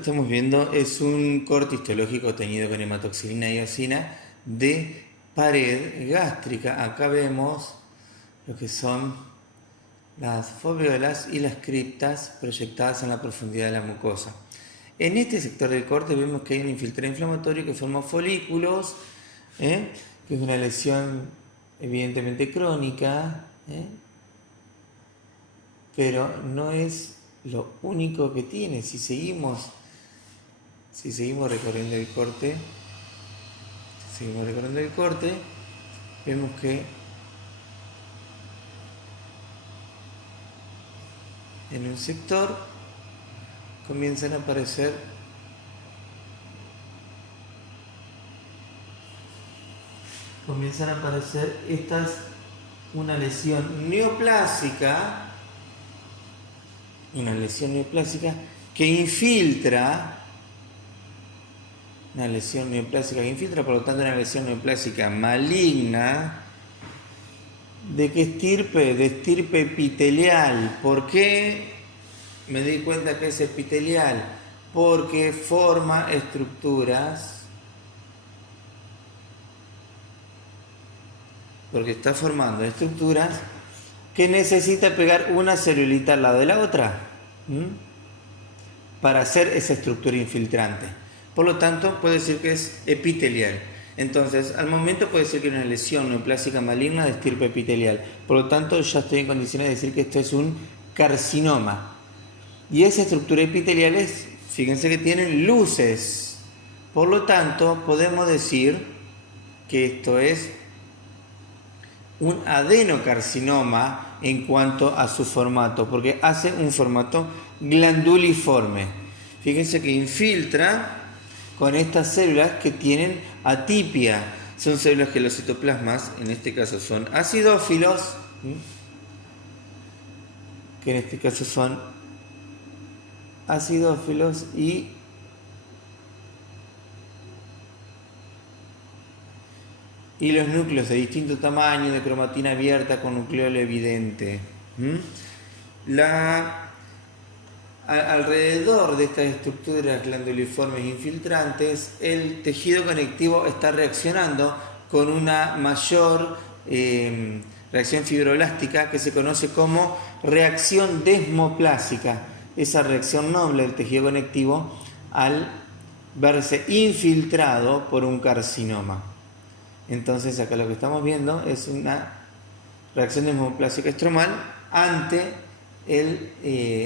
estamos viendo es un corte histológico teñido con hematoxilina y eosina de pared gástrica. Acá vemos lo que son las foveolas y las criptas proyectadas en la profundidad de la mucosa. En este sector del corte vemos que hay un infiltrado inflamatorio que forma folículos, que es una lesión evidentemente crónica, pero no es lo único que tiene. Si seguimos recorriendo el corte, vemos que en un sector comienzan a aparecer una lesión neoplásica que infiltra, por lo tanto una lesión neoplásica maligna. ¿De qué estirpe? De estirpe epitelial. ¿Por qué me di cuenta que es epitelial? Porque forma estructuras, porque está formando estructuras que necesita pegar una celulita al lado de la otra para hacer esa estructura infiltrante. Por lo tanto, puede decir que es epitelial. Entonces, al momento puede ser que una lesión neoplásica maligna de estirpe epitelial. Por lo tanto, ya estoy en condiciones de decir que esto es un carcinoma. Y esa estructura epitelial fíjense que tienen luces. Por lo tanto, podemos decir que esto es un adenocarcinoma en cuanto a su formato, porque hace un formato glanduliforme. Fíjense que infiltra con estas células que tienen atipia. Son células que los citoplasmas, en este caso son acidófilos, y los núcleos de distinto tamaño, de cromatina abierta con nucleolo evidente. Alrededor de estas estructuras glanduliformes infiltrantes, el tejido conectivo está reaccionando con una mayor reacción fibroblástica que se conoce como reacción desmoplásica. Esa reacción noble del tejido conectivo al verse infiltrado por un carcinoma. Entonces acá lo que estamos viendo es una reacción desmoplásica estromal ante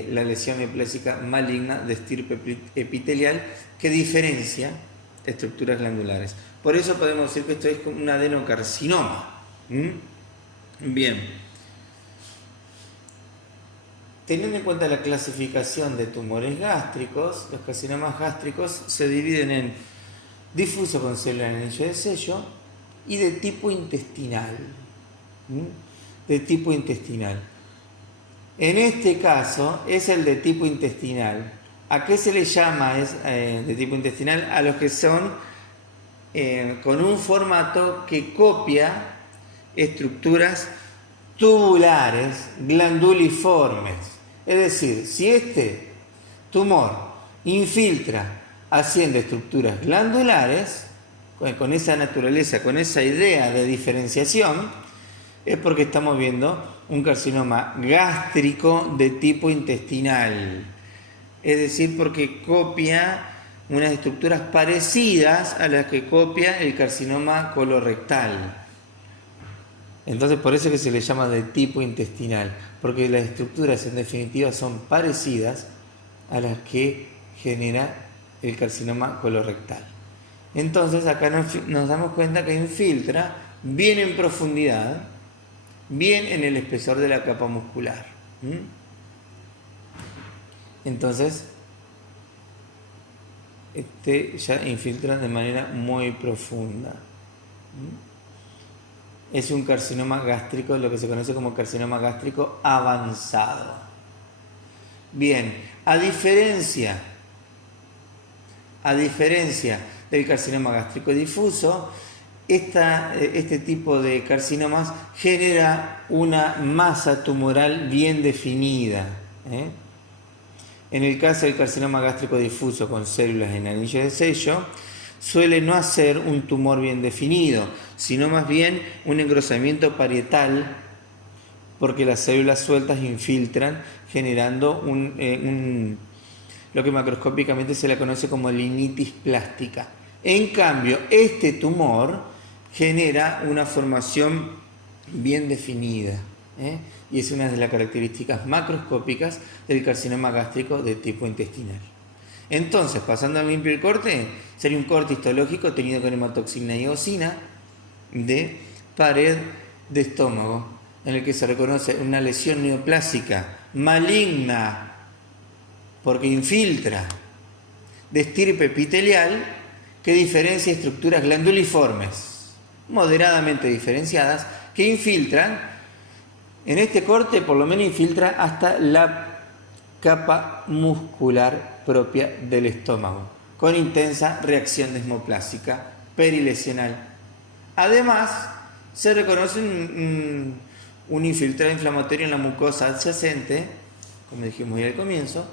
la lesión neoplásica maligna de estirpe epitelial que diferencia estructuras glandulares. Por eso podemos decir que esto es un adenocarcinoma. Bien. Teniendo en cuenta la clasificación de tumores gástricos, los carcinomas gástricos se dividen en difuso con célula en anillo de sello y de tipo intestinal. En este caso es el de tipo intestinal. ¿A qué se le llama de tipo intestinal? A los que son con un formato que copia estructuras tubulares glanduliformes. Es decir, si este tumor infiltra haciendo estructuras glandulares, con esa naturaleza, con esa idea de diferenciación, es porque estamos viendo un carcinoma gástrico de tipo intestinal. Es decir, porque copia unas estructuras parecidas a las que copia el carcinoma colorectal. Entonces, por eso es que se le llama de tipo intestinal, porque las estructuras en definitiva son parecidas a las que genera el carcinoma colorectal. Entonces, acá nos damos cuenta que infiltra bien en profundidad, bien en el espesor de la capa muscular. Entonces, ya infiltra de manera muy profunda. Es un carcinoma gástrico, lo que se conoce como carcinoma gástrico avanzado. Bien, a diferencia del carcinoma gástrico difuso, este tipo de carcinomas genera una masa tumoral bien definida. En el caso del carcinoma gástrico difuso con células en anillo de sello, suele no hacer un tumor bien definido, sino más bien un engrosamiento parietal, porque las células sueltas infiltran, generando lo que macroscópicamente se la conoce como linitis plástica. En cambio, este tumor genera una formación bien definida, y es una de las características macroscópicas del carcinoma gástrico de tipo intestinal. Entonces, pasando al limpio el corte, sería un corte histológico tenido con hematoxina y eosina de pared de estómago, en el que se reconoce una lesión neoplásica maligna porque infiltra, de estirpe epitelial que diferencia estructuras glanduliformes moderadamente diferenciadas que infiltran. En este corte por lo menos infiltra hasta la capa muscular propia del estómago, con intensa reacción desmoplásica perilesional. Además, se reconoce un infiltrado inflamatorio en la mucosa adyacente, como dijimos ya al comienzo,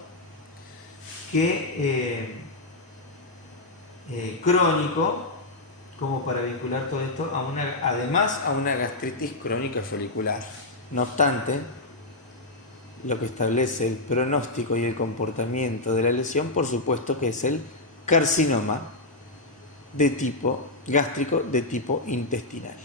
que crónico, como para vincular todo esto además a una gastritis crónica folicular. No obstante, lo que establece el pronóstico y el comportamiento de la lesión, por supuesto que es el carcinoma de tipo gástrico de tipo intestinal.